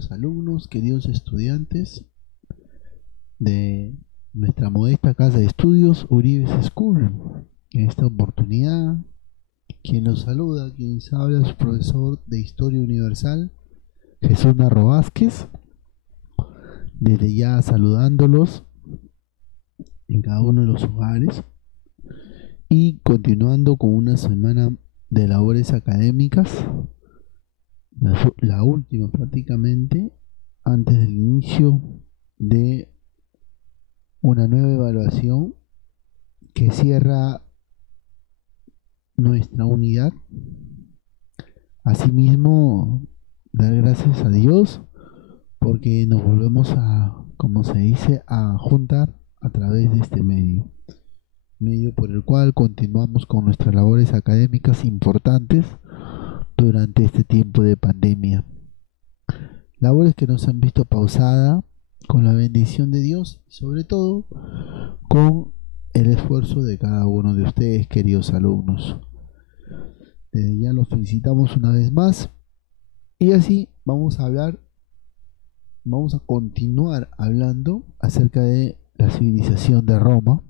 queridos alumnos, queridos estudiantes de nuestra modesta casa de estudios Uribes School. En esta oportunidad, quien los saluda, quien les habla, es su profesor de Historia Universal, Jesús Narro Vázquez. Desde ya saludándolos en cada uno de los hogares y continuando con una semana de labores académicas, la última prácticamente, antes del inicio de una nueva evaluación que cierra nuestra unidad. Asimismo, dar gracias a Dios porque nos volvemos a, como se dice, a juntar a través de este medio por el cual continuamos con nuestras labores académicas importantes durante este tiempo de pandemia. Labores que nos han visto pausada con la bendición de Dios y sobre todo con el esfuerzo de cada uno de ustedes, queridos alumnos. Desde ya los felicitamos una vez más y así vamos a continuar hablando acerca de la civilización de Roma,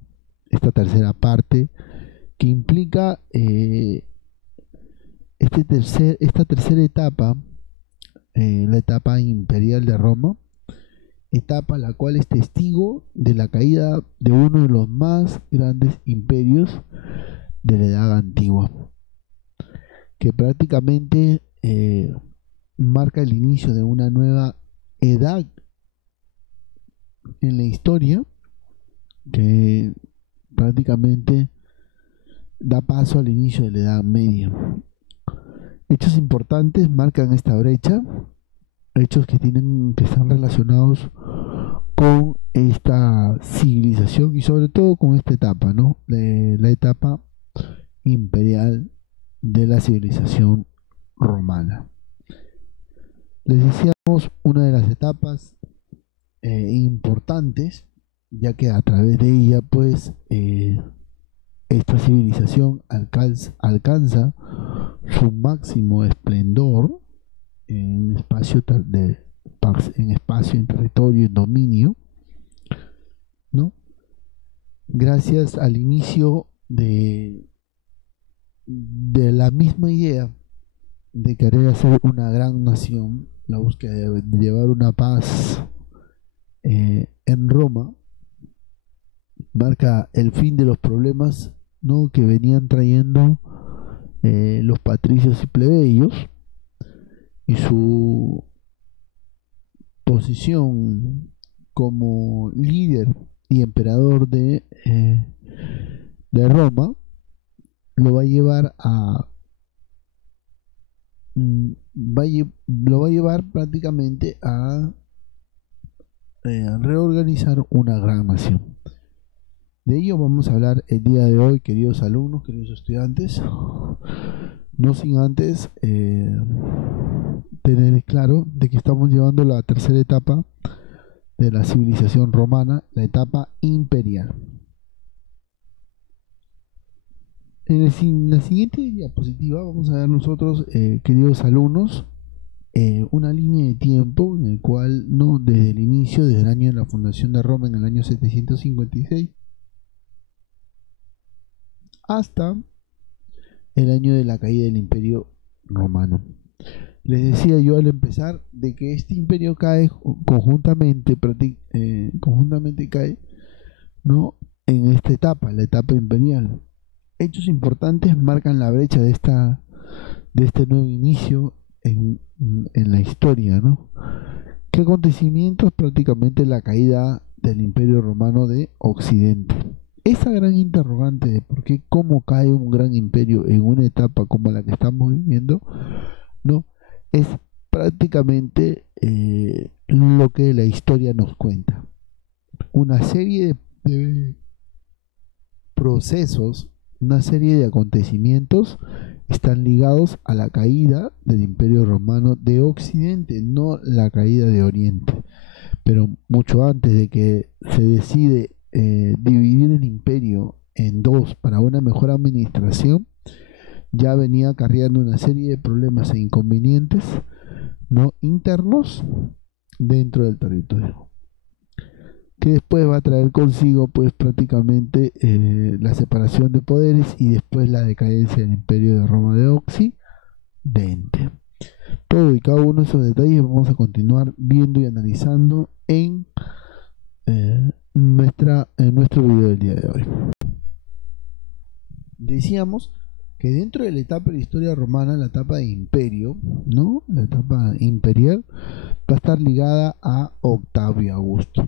esta tercera parte que implica esta tercera etapa, la etapa imperial de Roma, etapa la cual es testigo de la caída de uno de los más grandes imperios de la Edad Antigua, que prácticamente marca el inicio de una nueva edad en la historia que prácticamente da paso al inicio de la Edad Media. Hechos importantes marcan esta brecha, hechos que están relacionados con esta civilización y sobre todo con esta etapa, ¿no? La etapa imperial de la civilización romana. Les decíamos, una de las etapas importantes, ya que a través de ella pues esta civilización alcanza su máximo esplendor en espacio, en territorio, en dominio, ¿no? Gracias al inicio de la misma idea de querer hacer una gran nación, la búsqueda de llevar una paz en Roma, marca el fin de los problemas, ¿no?, que venían trayendo los patricios y plebeyos, y su posición como líder y emperador de Roma lo va a llevar prácticamente a reorganizar una gran nación. De ello vamos a hablar el día de hoy, queridos alumnos, queridos estudiantes, no sin antes tener claro de que estamos llevando la tercera etapa de la civilización romana, la etapa imperial. En la siguiente diapositiva vamos a ver nosotros, queridos alumnos, una línea de tiempo en el cual, no, desde el inicio, desde el año de la fundación de Roma en el año 756 hasta el año de la caída del Imperio Romano. Les decía yo al empezar de que este imperio cae conjuntamente cae, ¿no?, en esta etapa, la etapa imperial. Hechos importantes marcan la brecha de este nuevo inicio en la historia, ¿no? ¿Qué acontecimientos? Prácticamente la caída del Imperio Romano de Occidente. Esa gran interrogante de por qué, cómo cae un gran imperio en una etapa como la que estamos viviendo, ¿no?, es prácticamente lo que la historia nos cuenta. Una serie de procesos, una serie de acontecimientos están ligados a la caída del Imperio Romano de Occidente, no la caída de Oriente. Pero mucho antes de que se decide dividir el imperio en dos para una mejor administración, ya venía acarreando una serie de problemas e inconvenientes, ¿no?, internos dentro del territorio, que después va a traer consigo pues prácticamente la separación de poderes y después la decadencia del Imperio de Roma de Occidente. Todo y cada uno de esos detalles vamos a continuar viendo y analizando en nuestro video del día de hoy. Decíamos que dentro de la etapa de la historia romana, la etapa de imperio, ¿no? La etapa imperial va a estar ligada a Octavio Augusto.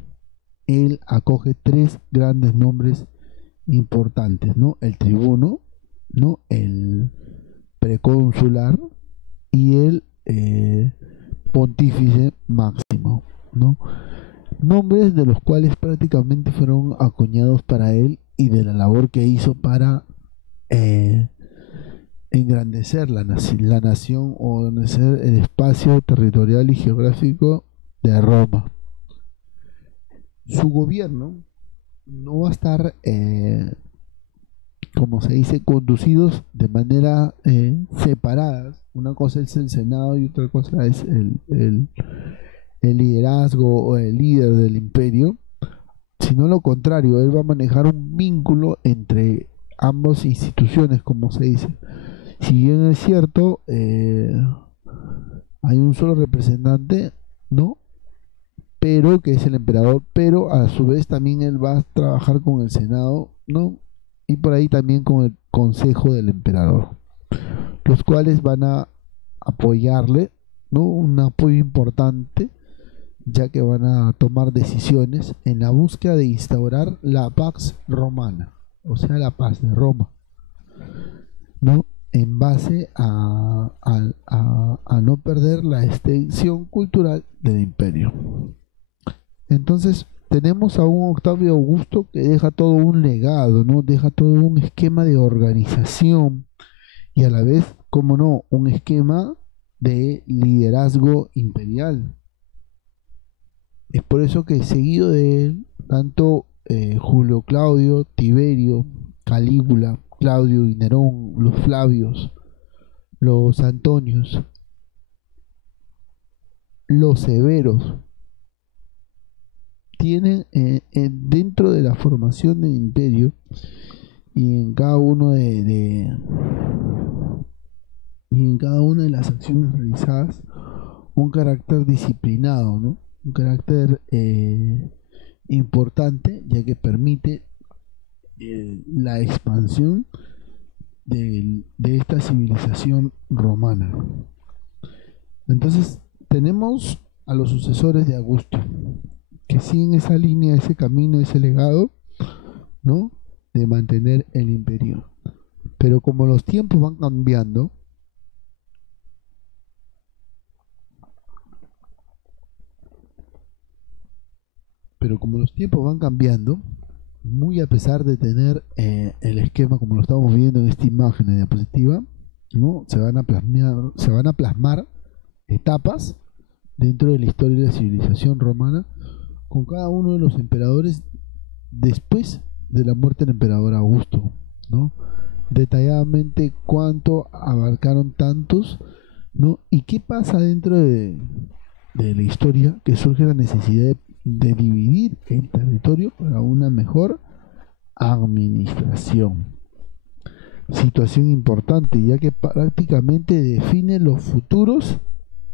Él acoge tres grandes nombres importantes, ¿no? El tribuno, ¿no? El preconsular y el pontífice máximo, ¿no? Nombres de los cuales prácticamente fueron acuñados para él y de la labor que hizo para engrandecer la nación o engrandecer el espacio territorial y geográfico de Roma. Su gobierno no va a estar, como se dice, conducidos de manera separadas. Una cosa es el Senado y otra cosa es el liderazgo o el líder del imperio, sino lo contrario, él va a manejar un vínculo entre ambas instituciones, como se dice. Si bien es cierto, hay un solo representante, ¿no? Pero que es el emperador, pero a su vez también él va a trabajar con el Senado, ¿no? Y por ahí también con el Consejo del Emperador, los cuales van a apoyarle, ¿no? Un apoyo importante, ya que van a tomar decisiones en la búsqueda de instaurar la Pax Romana, o sea, la paz de Roma, ¿no? En base a no perder la extensión cultural del imperio. Entonces tenemos a un Octavio Augusto que deja todo un legado, ¿no? Deja todo un esquema de organización y a la vez, como no, un esquema de liderazgo imperial. Es por eso que seguido de él, tanto Julio Claudio, Tiberio, Calígula, Claudio y Nerón, los Flavios, los Antonios, los Severos, tienen dentro de la formación del imperio y en cada uno y en cada una de las acciones realizadas un carácter disciplinado, ¿no? Un carácter importante, ya que permite la expansión de esta civilización romana. Entonces tenemos a los sucesores de Augusto, que siguen esa línea, ese camino, ese legado, ¿no? De mantener el imperio. Pero como los tiempos van cambiando, muy a pesar de tener el esquema como lo estamos viendo en esta imagen de diapositiva, ¿no? Se van a plasmar etapas dentro de la historia de la civilización romana, con cada uno de los emperadores después de la muerte del emperador Augusto, ¿no? Detalladamente cuánto abarcaron tantos, ¿no? Y qué pasa dentro de la historia, que surge la necesidad de dividir el territorio para una mejor administración. Situación importante, ya que prácticamente define los futuros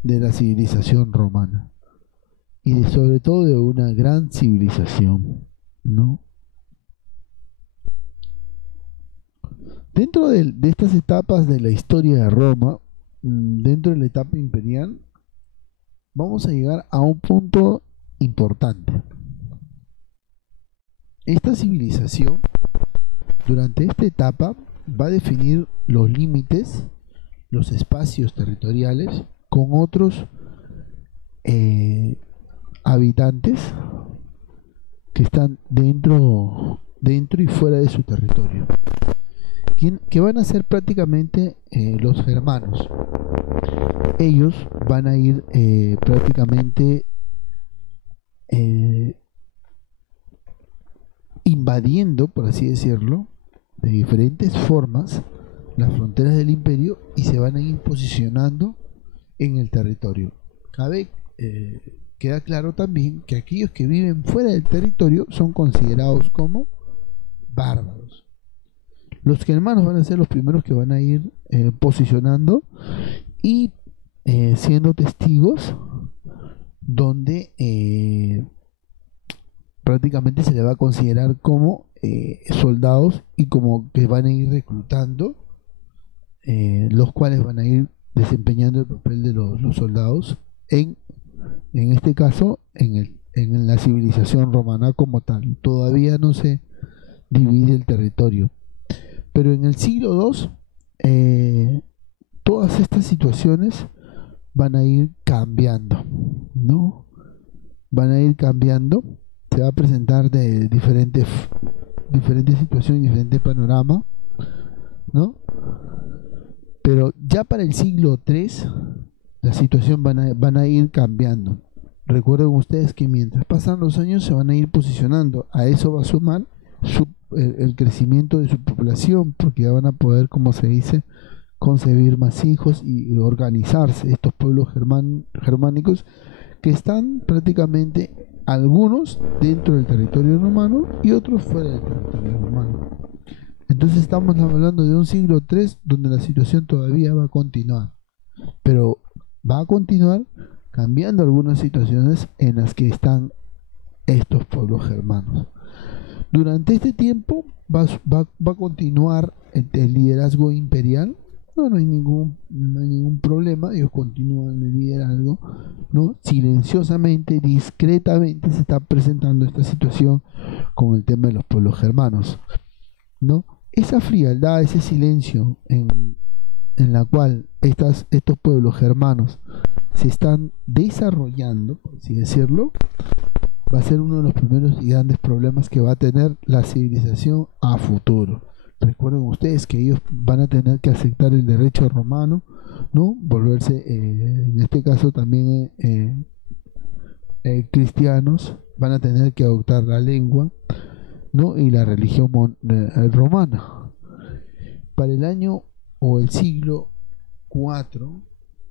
de la civilización romana y sobre todo de una gran civilización, ¿no? Dentro de estas etapas de la historia de Roma, dentro de la etapa imperial, vamos a llegar a un punto importante. Esta civilización, durante esta etapa, va a definir los límites, los espacios territoriales con otros habitantes que están dentro y fuera de su territorio, que van a ser prácticamente los germanos. Ellos van a ir prácticamente invadiendo, por así decirlo, de diferentes formas las fronteras del imperio y se van a ir posicionando en el territorio. Cabe queda claro también que aquellos que viven fuera del territorio son considerados como bárbaros. Los germanos van a ser los primeros que van a ir posicionando y siendo testigos donde prácticamente se le va a considerar como soldados y como que van a ir reclutando, los cuales van a ir desempeñando el papel de los soldados en este caso en la civilización romana como tal. Todavía no se divide el territorio, pero en el siglo II todas estas situaciones van a ir cambiando, ¿no? Van a ir cambiando, se va a presentar de diferentes situaciones, diferentes panoramas, ¿no? Pero ya para el siglo III la situación van a ir cambiando. Recuerden ustedes que mientras pasan los años se van a ir posicionando. A eso va a sumar el crecimiento de su población, porque ya van a poder, como se dice, concebir más hijos y organizarse estos pueblos germánicos que están prácticamente algunos dentro del territorio romano y otros fuera del territorio romano. Entonces estamos hablando de un siglo III donde la situación todavía va a continuar, pero va a continuar cambiando algunas situaciones en las que están estos pueblos germanos. Durante este tiempo va a continuar el liderazgo imperial. No hay ningún problema, ellos continúan el liderazgo, ¿no? Silenciosamente, discretamente se está presentando esta situación con el tema de los pueblos germanos, ¿no? Esa frialdad, ese silencio en la cual estos pueblos germanos se están desarrollando, por así decirlo, va a ser uno de los primeros y grandes problemas que va a tener la civilización a futuro. Recuerden ustedes que ellos van a tener que aceptar el derecho romano, ¿no? Volverse, en este caso también cristianos, van a tener que adoptar la lengua, ¿no? Y la religión romana. Para el año o el siglo IV,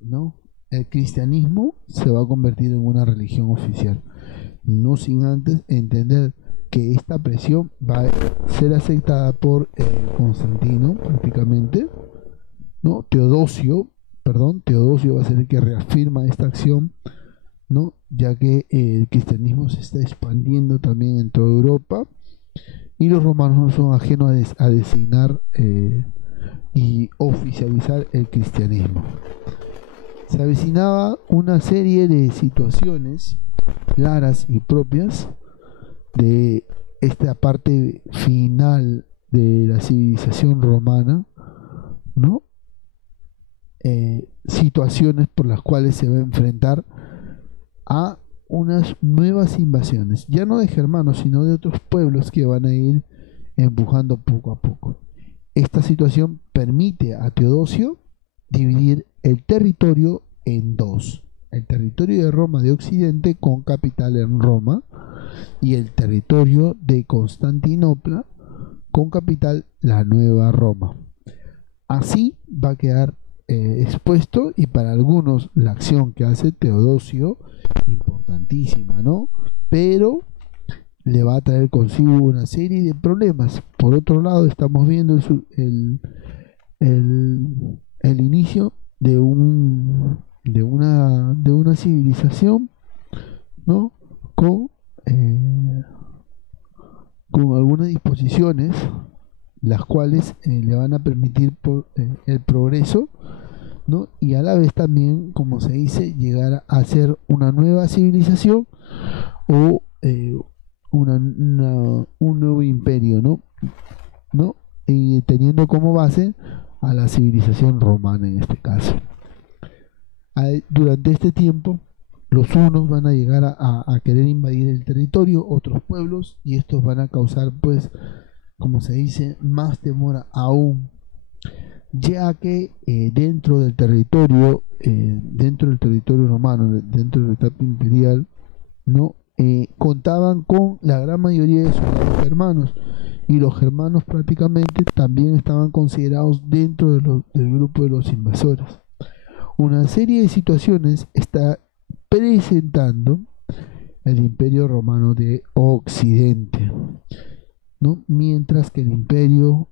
¿no? El cristianismo se va a convertir en una religión oficial, no sin antes entender que esta presión va a ser aceptada por Constantino prácticamente, ¿no? Teodosio va a ser el que reafirma esta acción, ¿no? Ya que el cristianismo se está expandiendo también en toda Europa y los romanos no son ajenos a designar y oficializar el cristianismo. Se avecinaba una serie de situaciones claras y propias de esta parte final de la civilización romana, ¿no? Situaciones por las cuales se va a enfrentar a unas nuevas invasiones, ya no de germanos, sino de otros pueblos que van a ir empujando poco a poco. Esta situación permite a Teodosio dividir el territorio en dos: el territorio de Roma de Occidente, con capital en Roma, y el territorio de Constantinopla, con capital la Nueva Roma. Así va a quedar expuesto, y para algunos la acción que hace Teodosio, importantísima, ¿no? Pero le va a traer consigo una serie de problemas. Por otro lado, estamos viendo el inicio de una civilización, ¿no? Con algunas disposiciones las cuales le van a permitir el progreso, ¿no? Y a la vez también, como se dice, llegar a ser una nueva civilización o un nuevo imperio, ¿no? Y teniendo como base a la civilización romana en este caso. Durante este tiempo, los hunos van a llegar a querer invadir el territorio, otros pueblos, y estos van a causar, pues, como se dice, más temor aún, ya que dentro del territorio romano, dentro de la etapa imperial, ¿no? Contaban con la gran mayoría de soldados germanos, y los germanos prácticamente también estaban considerados dentro del grupo de los invasores. Una serie de situaciones está presentando el Imperio Romano de Occidente, ¿no? Mientras que el Imperio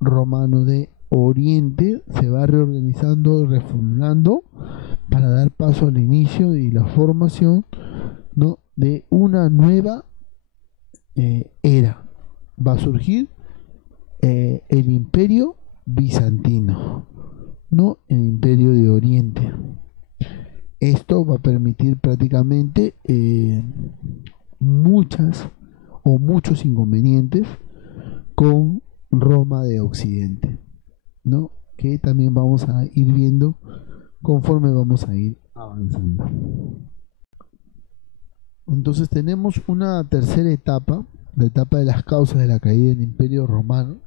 Romano de Oriente se va reorganizando, reformulando para dar paso al inicio y la formación, ¿no?, de una nueva era. Va a surgir el Imperio Bizantino, no el Imperio de Oriente. Esto va a permitir prácticamente muchos inconvenientes con Roma de Occidente, ¿no?, que también vamos a ir viendo conforme vamos a ir avanzando. Entonces tenemos una tercera etapa, la etapa de las causas de la caída del Imperio Romano,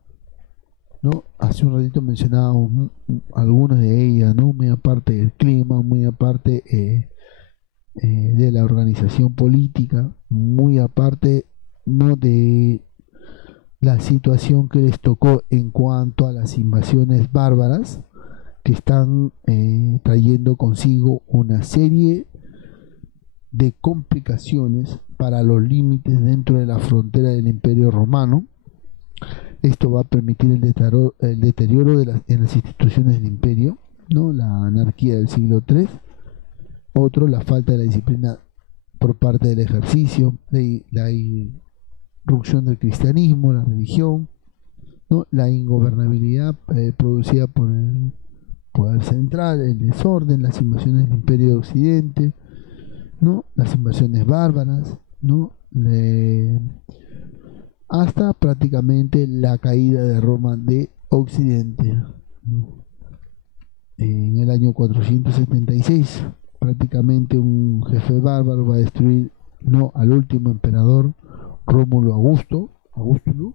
¿no? Hace un ratito mencionábamos algunas de ellas, ¿no? Muy aparte del clima, muy aparte de la organización política, muy aparte, ¿no?, de la situación que les tocó en cuanto a las invasiones bárbaras que están trayendo consigo una serie de complicaciones para los límites dentro de la frontera del Imperio Romano. Esto va a permitir el deterioro en las instituciones del imperio, ¿no?, la anarquía del siglo III. Otro, la falta de la disciplina por parte del ejercicio, la irrupción del cristianismo, la religión, ¿no?, la ingobernabilidad producida por el poder central, el desorden, las invasiones del Imperio de Occidente, ¿no?, las invasiones bárbaras, ¿no?, hasta prácticamente la caída de Roma de Occidente, ¿no?, en el año 476. Prácticamente un jefe bárbaro va a destruir, no al último emperador Rómulo Augustulo,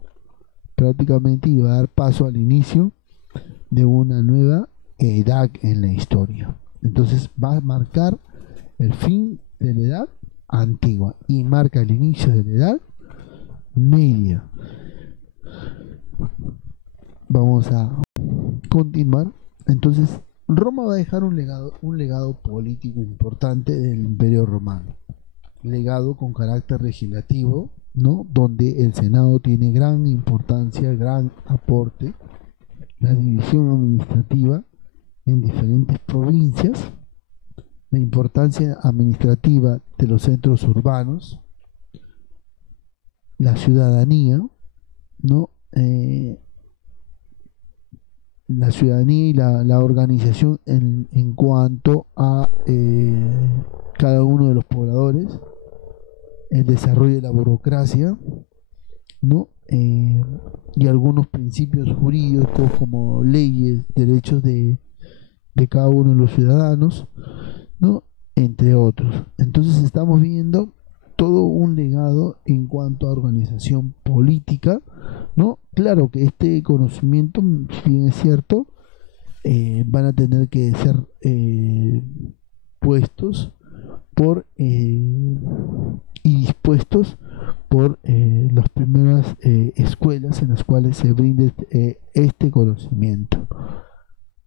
prácticamente, y va a dar paso al inicio de una nueva edad en la historia. Entonces va a marcar el fin de la edad antigua y marca el inicio de la edad media. Vamos a continuar. Entonces Roma va a dejar un legado político importante del Imperio Romano, legado con carácter legislativo, ¿no?, donde el Senado tiene gran importancia, gran aporte, la división administrativa en diferentes provincias, la importancia administrativa de los centros urbanos, la ciudadanía, ¿no?, la ciudadanía y la organización en cuanto a cada uno de los pobladores, el desarrollo de la burocracia, ¿no?, y algunos principios jurídicos como leyes, derechos de cada uno de los ciudadanos, ¿no?, entre otros. Entonces estamos viendo todo un legado en cuanto a organización política, ¿no? Claro que este conocimiento, si bien es cierto, van a tener que ser puestos por y dispuestos por las primeras escuelas en las cuales se brinde este conocimiento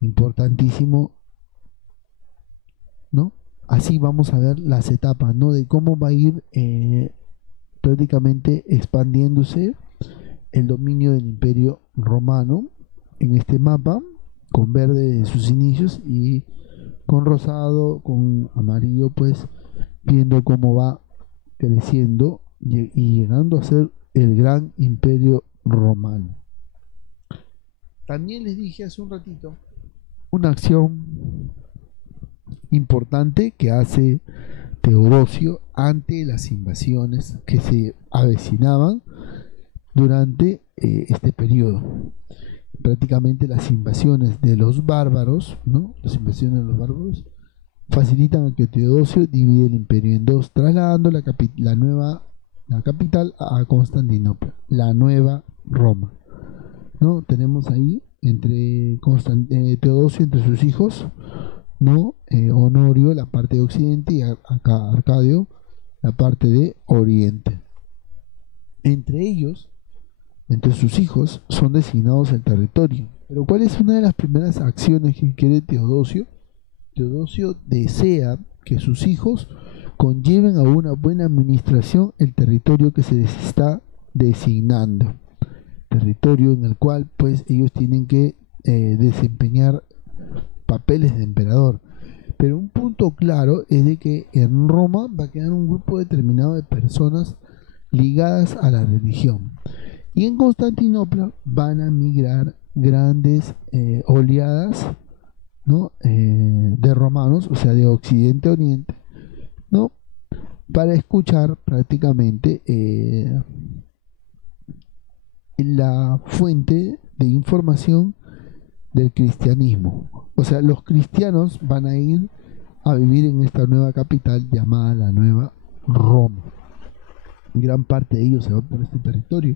importantísimo, ¿no? Así vamos a ver las etapas, ¿no?, de cómo va a ir prácticamente expandiéndose el dominio del Imperio Romano en este mapa, con verde de sus inicios y con rosado, con amarillo, pues viendo cómo va creciendo y llegando a ser el gran Imperio Romano. También les dije hace un ratito una acción importante que hace Teodosio ante las invasiones que se avecinaban durante este periodo. Prácticamente las invasiones de los bárbaros, ¿no?, las invasiones de los bárbaros facilitan a que Teodosio divide el imperio en dos, trasladando la capital a Constantinopla, la nueva Roma, ¿no? Tenemos ahí entre Teodosio, entre sus hijos, ¿no?, Honorio la parte de occidente y acá Arcadio la parte de oriente. Entre ellos, entre sus hijos, son designados el territorio. Pero ¿cuál es una de las primeras acciones que quiere Teodosio? Teodosio desea que sus hijos conlleven a una buena administración el territorio que se les está designando, territorio en el cual pues ellos tienen que desempeñar papeles de emperador. Pero un punto claro es de que en Roma va a quedar un grupo determinado de personas ligadas a la religión, y en Constantinopla van a migrar grandes oleadas, ¿no? De romanos, o sea, de occidente a oriente, ¿no? Para escuchar prácticamente la fuente de información del cristianismo. O sea, los cristianos van a ir a vivir en esta nueva capital llamada la Nueva Roma. Gran parte de ellos se va por este territorio.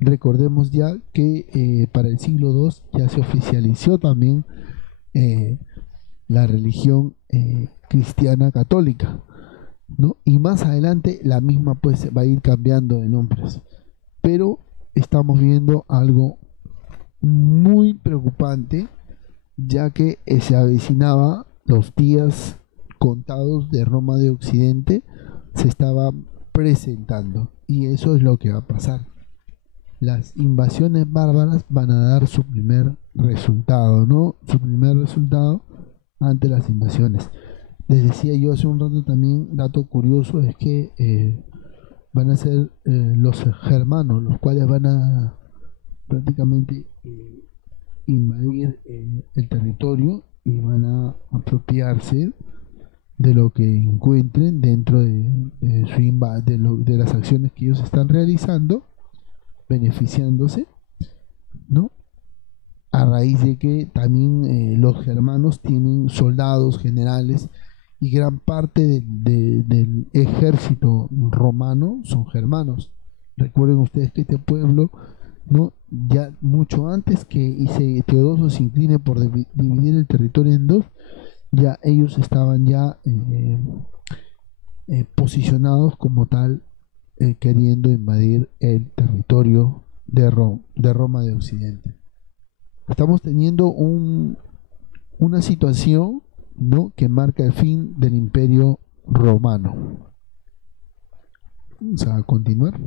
Recordemos ya que para el siglo II ya se oficializó también la religión cristiana católica, ¿no? Y más adelante la misma pues va a ir cambiando de nombres. Pero estamos viendo algo muy preocupante, ya que se avecinaba los días contados de Roma de Occidente, se estaba presentando, y eso es lo que va a pasar. Las invasiones bárbaras van a dar su primer resultado, ¿no? Su primer resultado ante las invasiones. Les decía yo hace un rato también, dato curioso, es que van a ser los germanos los cuales van a prácticamente invadir el territorio y van a apropiarse de lo que encuentren dentro de las acciones que ellos están realizando, beneficiándose, ¿no? A raíz de que también los germanos tienen soldados, generales, y gran parte del ejército romano son germanos. Recuerden ustedes que este pueblo, ¿no? Ya mucho antes que Teodosio se incline por dividir el territorio en dos, ya ellos estaban ya posicionados como tal, queriendo invadir el territorio de Roma de Occidente. Estamos teniendo una situación, ¿no?, que marca el fin del Imperio Romano. Vamos a continuar.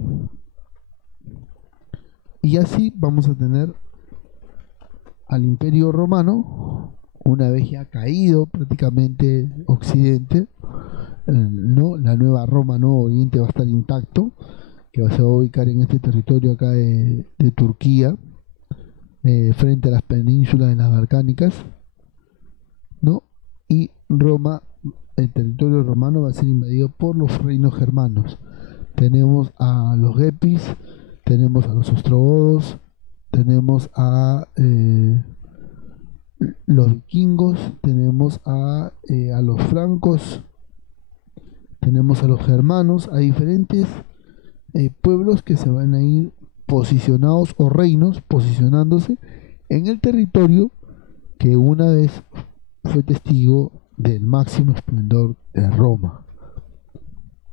Y así vamos a tener al Imperio Romano, una vez ya caído prácticamente Occidente, ¿no? La nueva Roma, Nuevo Oriente, va a estar intacto, que se va a ubicar en este territorio acá de Turquía, frente a las penínsulas de las Balcánicas, ¿no? Y Roma, el territorio romano, va a ser invadido por los reinos germanos. Tenemos a los gepis, tenemos a los ostrogodos, tenemos a los vikingos, tenemos a los francos, tenemos a los germanos, a diferentes pueblos que se van a ir posicionados, o reinos posicionándose en el territorio que una vez fue testigo del máximo esplendor de Roma.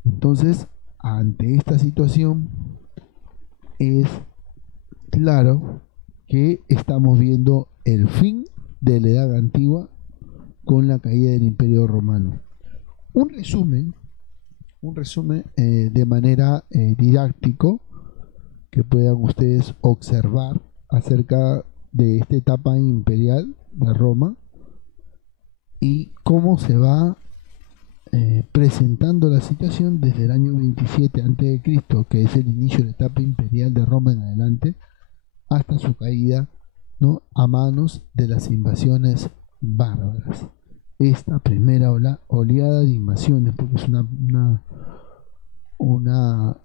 Entonces, ante esta situación, es claro que estamos viendo el fin de la Edad Antigua con la caída del Imperio Romano. Un resumen de manera didáctico que puedan ustedes observar acerca de esta etapa imperial de Roma y cómo se va presentando la situación desde el año 27 a.C., que es el inicio de la etapa imperial de Roma en adelante, hasta su caída, ¿no?, a manos de las invasiones bárbaras. Esta primera oleada de invasiones, porque es una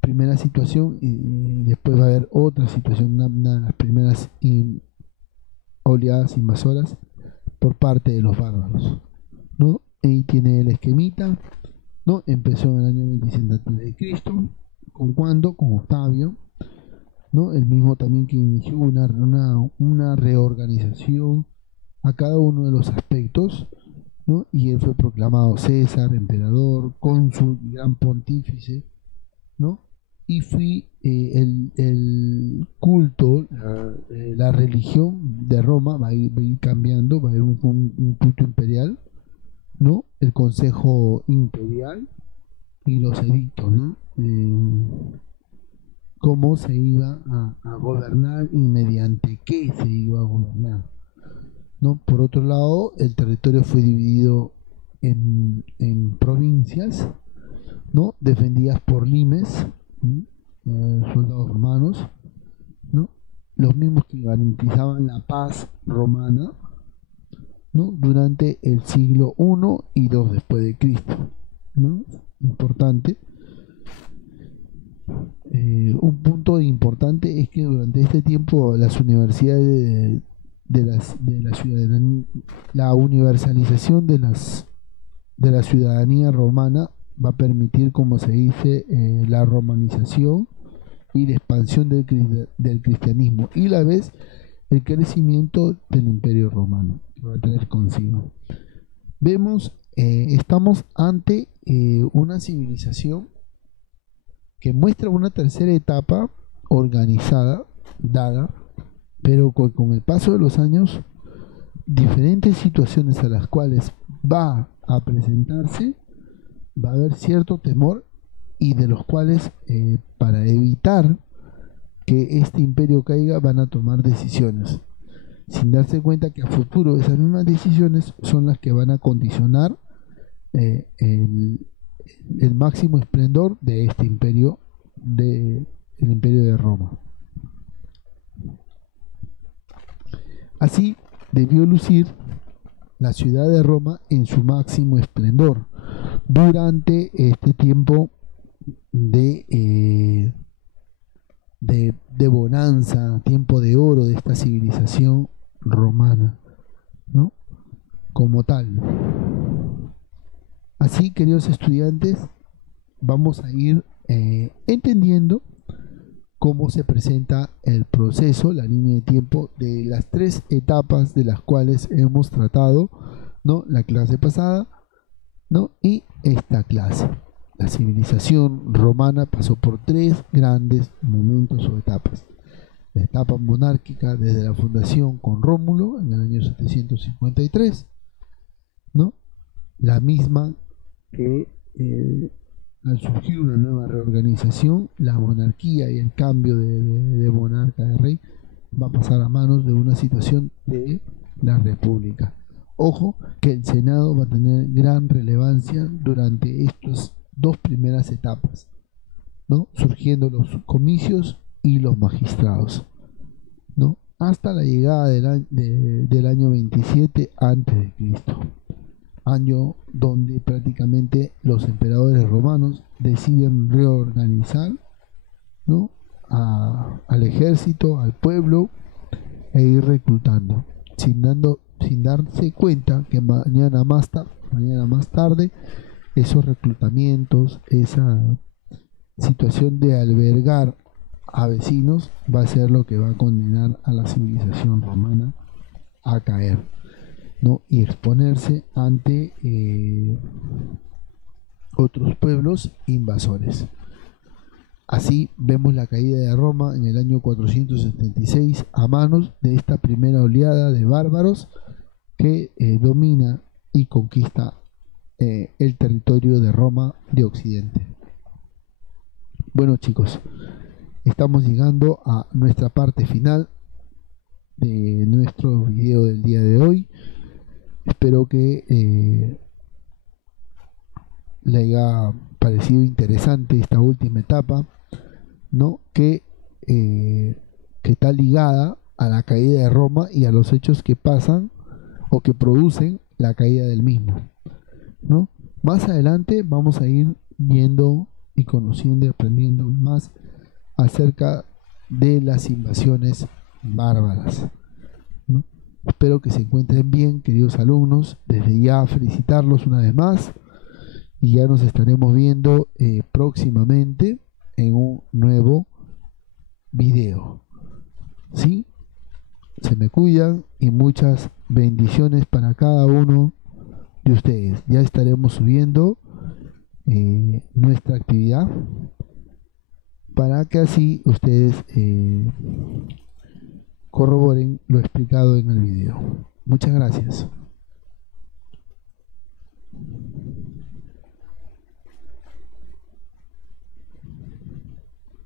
primera situación, y después va a haber otra situación, una de las primeras oleadas invasoras por parte de los bárbaros, ¿no? Ahí tiene el esquemita, ¿no? Empezó en el año 27 a.C., con Octavio, ¿no? El mismo también que inició una reorganización a cada uno de los aspectos, ¿no? Y él fue proclamado César, emperador, cónsul, gran pontífice, ¿no? Y fui el culto, la religión de Roma va a ir cambiando, va a haber un culto imperial, ¿no? el Consejo Imperial y los edictos, ¿no? Cómo se iba a gobernar y mediante qué se iba a gobernar, ¿no? Por otro lado, el territorio fue dividido en provincias, ¿no? Defendidas por limes, soldados romanos, ¿no? Los mismos que garantizaban la paz romana, ¿no? Durante el siglo I y II después de Cristo, ¿no? Importante. Un punto importante es que durante este tiempo las universidades de la ciudadanía, la universalización de la ciudadanía romana va a permitir, como se dice, la romanización y la expansión del cristianismo y a la vez el crecimiento del imperio romano que va a tener consigo. Vemos, estamos ante una civilización que muestra una tercera etapa organizada, dada, pero con el paso de los años, diferentes situaciones a las cuales va a presentarse, va a haber cierto temor y de los cuales, para evitar que este imperio caiga, van a tomar decisiones, sin darse cuenta que a futuro esas mismas decisiones son las que van a condicionar el máximo esplendor de este imperio, el imperio de Roma. Así debió lucir la ciudad de Roma en su máximo esplendor durante este tiempo de bonanza, tiempo de oro de esta civilización romana, ¿no? Como tal. Así, queridos estudiantes, vamos a ir entendiendo cómo se presenta el proceso, la línea de tiempo de las tres etapas de las cuales hemos tratado, ¿no? La clase pasada, ¿no? Y esta clase. La civilización romana pasó por tres grandes momentos o etapas. La etapa monárquica desde la fundación con Rómulo en el año 753, ¿no? La misma que al surgir una nueva reorganización, la monarquía y el cambio de monarca, de rey, va a pasar a manos de una situación de la república. Ojo que el Senado va a tener gran relevancia durante estas dos primeras etapas, ¿no? Surgiendo los comicios y los magistrados, ¿no? Hasta la llegada del año 27 a.C., año donde prácticamente los emperadores romanos deciden reorganizar, ¿no? Al ejército, al pueblo, e ir reclutando, sin darse cuenta que mañana más tarde esos reclutamientos, esa situación de albergar a vecinos va a ser lo que va a condenar a la civilización romana a caer, ¿no? Y exponerse ante otros pueblos invasores. Así vemos la caída de Roma en el año 476 a manos de esta primera oleada de bárbaros que domina y conquista el territorio de Roma de Occidente. Bueno, chicos, estamos llegando a nuestra parte final de nuestro video del día de hoy. Espero que le haya parecido interesante esta última etapa, ¿no? Que está ligada a la caída de Roma y a los hechos que pasan o que producen la caída del mismo, ¿no? Más adelante vamos a ir viendo y conociendo y aprendiendo más acerca de las invasiones bárbaras, ¿no? Espero que se encuentren bien, queridos alumnos. Desde ya felicitarlos una vez más y ya nos estaremos viendo próximamente en un nuevo video. ¿Sí? Se me cuidan y muchas bendiciones para cada uno de ustedes. Ya estaremos subiendo nuestra actividad para que así ustedes corroboren lo explicado en el video. Muchas gracias.